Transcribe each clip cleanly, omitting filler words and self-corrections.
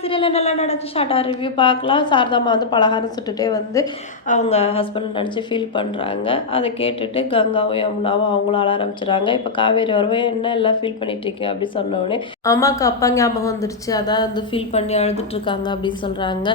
சீரியலில் நல்லா நடந்துச்சு. ஷார்ட்டாக ரிவ்யூ பார்க்கலாம். சாரதாம்மா வந்து பலகாரம் சுட்டுட்டே வந்து அவங்க ஹஸ்பண்ட் நினச்சி ஃபீல் பண்ணுறாங்க. அதை கேட்டுட்டு கங்காவும் யமுனாவும் அவங்களும் அழ ஆரம்பிச்சுறாங்க. இப்போ காவேரி வரவே என்ன எல்லாம் ஃபீல் பண்ணிட்டுருக்கேன் அப்படின்னு சொன்னோடனே அம்மாவுக்கு அப்பா ஞாபகம் வந்துருச்சு. அதான் வந்து ஃபீல் பண்ணி அழுதுட்ருக்காங்க அப்படின்னு சொல்கிறாங்க.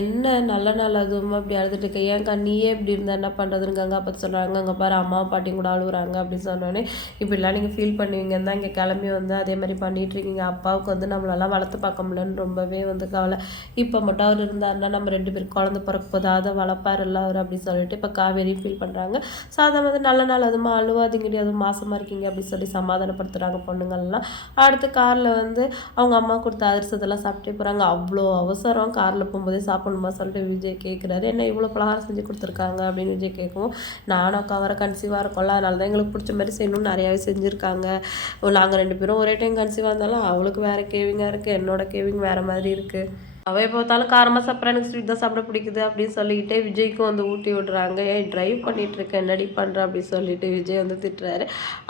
என்ன நல்ல நாள் அதுவும் அப்படி அழுதுட்டு இருக்க, ஏன்க்கா நீயே இப்படி இருந்தால் என்ன பண்ணுறதுன்னு கங்கா பற்றி சொல்கிறாங்க. அங்கே பாரு அம்மா பாட்டியும் கூட அழுகுறாங்க அப்படின்னு சொன்னோடனே இப்படிலாம் நீங்கள் ஃபீல் பண்ணுவீங்கன்னு தான் இங்கே கிளம்பி வந்து அதே மாதிரி பண்ணிகிட்ருக்கீங்க. அப்பாவுக்கு வந்து நம்மளெல்லாம் வளர்த்து பார்க்க முடியலன்னு ரொம்பவே வந்து கவலை. இப்போ மட்டும் அவர் இருந்தாருன்னா நம்ம 2 பேருக்கு குழந்தை பிறக்க போது அதை வளர்ப்பாருல்ல அவர் அப்படின்னு சொல்லிட்டு இப்போ காவேரி ஃபீல் பண்ணுறாங்க. சாதம் வந்து நல்ல நாள் அதுமா அழுவாதீங்கடி, அதுவும் மாசமாக இருக்கீங்க அப்படின்னு சொல்லி சமாதானப்படுத்துகிறாங்க பொண்ணுங்கள்லாம். அடுத்து காரில் வந்து அவங்க அம்மா கொடுத்த அதிரசத்தெல்லாம் சாப்பிட்டே போகிறாங்க. அவ்வளோ அவசரம் காரில் போகும்போதே சாப்பிடணுமா சொல்லிட்டு விஜய் கேட்குறாரு. என்ன இவ்வளோ பலகாரம் செஞ்சு கொடுத்துருக்காங்க அப்படின்னு விஜய் கேட்கவும், நானும் அக்கா வர கன்சீவாக இருக்கோம்ல, அதனால தான் எங்களுக்கு பிடிச்ச மாதிரி செய்யணும்னு நிறையாவே செஞ்சுருக்காங்க. நாங்கள் 2 பேரும் ஒரே டைம் கன்சீவாக இருந்தாலும் அவளுக்கு வேறு கேவிங்காக இருக்குது, என்னோட கேவிங் வேறு மாதிரி இருக்குது. அவ எப்போ பார்த்தாலும் காரமாக சாப்பிட்றா, எனக்கு ஸ்வீட் தான் சாப்பிட பிடிக்குது அப்படின்னு சொல்லிக்கிட்டே விஜய்க்கும் வந்து ஊட்டி விடுறாங்க. ஏன் ட்ரைவ் பண்ணிட்டு இருக்க, என்னடி பண்ணுற அப்படின்னு சொல்லிட்டு விஜய் வந்து திட்டுறாரு.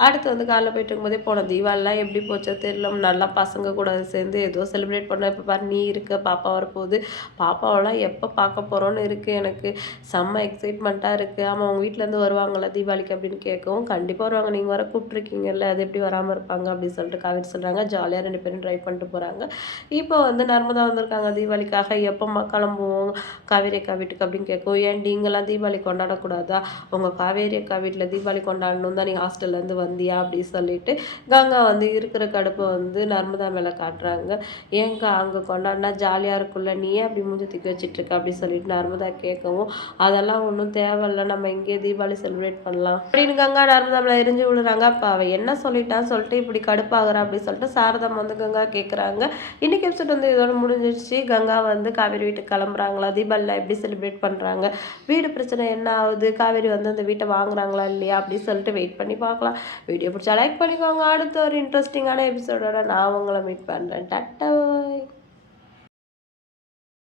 அடுத்து வந்து காலைல போயிட்டு இருக்கும்போதே போன தீபாவளிலாம் எப்படி போச்சோ தெரியல, நல்லா பசங்க கூட சேர்ந்து ஏதோ செலிப்ரேட் பண்ணோம். இப்போ பாரு நீ இருக்க, பாப்பா வரப்போகுது, பாப்பாவெல்லாம் எப்போ பார்க்க போகிறோன்னு இருக்குது, எனக்கு செம்ம எக்ஸைட்மெண்ட்டாக இருக்குது. ஆமாம் உங்கள் வீட்டிலேருந்து வருவாங்கள்ல தீபாவளிக்கு அப்படின்னு கேட்கவும், கண்டிப்பாக வருவாங்க, நீங்கள் வர கூப்பிட்ருக்கீங்கல்ல, அது எப்படி வராமல் இருப்பாங்க அப்படின்னு சொல்லிட்டு காவேரி சொல்கிறாங்க. ஜாலியாக 2 பேரும் ட்ரைவ் பண்ணிட்டு போகிறாங்க. இப்போ வந்து நர்மதா வந்திருக்காங்க தீபாவளிக்காக. எப்போம்மா கிளம்புவோம் காவேரி அக்கா வீட்டுக்கு அப்படின்னு கேட்கும். ஏன் நீங்களாம் தீபாவளி கொண்டாடக்கூடாதா, உங்கள் காவேரி அக்கா வீட்டில் தீபாவளி கொண்டாடணும் தான் நீ ஹாஸ்டல்லேருந்து வந்தியா அப்படின்னு சொல்லிட்டு கங்கா வந்து இருக்கிற கடுப்பை வந்து நர்மதா மேலே காட்டுறாங்க. ஏங்கா அங்கே கொண்டாடினா ஜாலியாக இருக்கும்ல, நீ ஏன் அப்படி மூஞ்சி தூக்கி வச்சிட்ருக்க அப்படின்னு சொல்லிட்டு நர்மதா கேட்கவும், அதெல்லாம் ஒன்றும் தேவையில்ல, நம்ம இங்கேயே தீபாவளி செலிப்ரேட் பண்ணலாம் அப்படின்னு கங்கா நர்மதா மேலே எரிஞ்சு விழுறாங்க. அப்போ அவள் என்ன சொல்லிட்டான்னு சொல்லிட்டு இப்படி கடுப்பாகிறா அப்படின்னு சொல்லிட்டு சாரதம் வந்து கங்கா கேட்குறாங்க. இன்னைக்கு எபிசோட் வந்து இதோட முடிஞ்சிருச்சு. கங்கா வந்து காவேரி வீட்டுக்கு கிளம்புறாங்களா, தீபாவளிலாம் எப்படி செலிப்ரேட் பண்ணுறாங்க, வீடு பிரச்சனை என்ன ஆகுது, காவேரி வந்து அந்த வீட்டை வாங்குறாங்களா இல்லையா அப்படின்னு சொல்லிட்டு வெயிட் பண்ணி பார்க்கலாம். வீடியோ பிடிச்சா லைக் பண்ணிக்கோங்க. அடுத்த ஒரு இன்ட்ரெஸ்டிங்கான எபிசோடோட நான் உங்களை மீட் பண்ணுறேன். டாட்டா.